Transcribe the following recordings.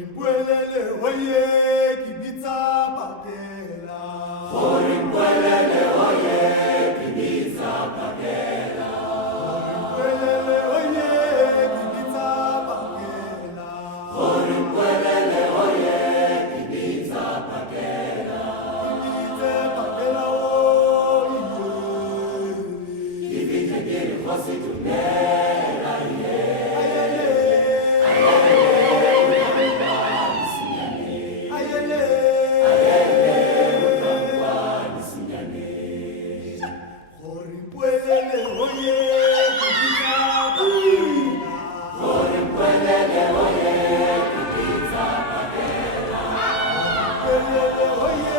Mpwelele oye Kibitsa Pakela. Mpwelele oye Kibitsa Pakela. Mpwelele oye Kibitsa Pakela. Mpwelele oye Kibitsa Pakela. Kibitsa Pakela oye. Kibitsa kiri kosi tumela ye. Mpwelele oye Kibitsa Pakela. Mpwelele oye Kibitsa Pakela. Mpwelele oye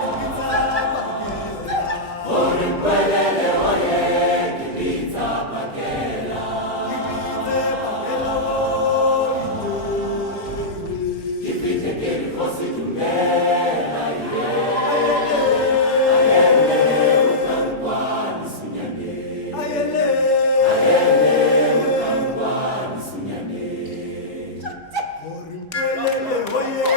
Kibitsa Pakela. Mpwelele oye Kibitsa Pakela. Kibitsa Pakela oye. Kibitsa kiri kosi tumela ye. Mpwelele oye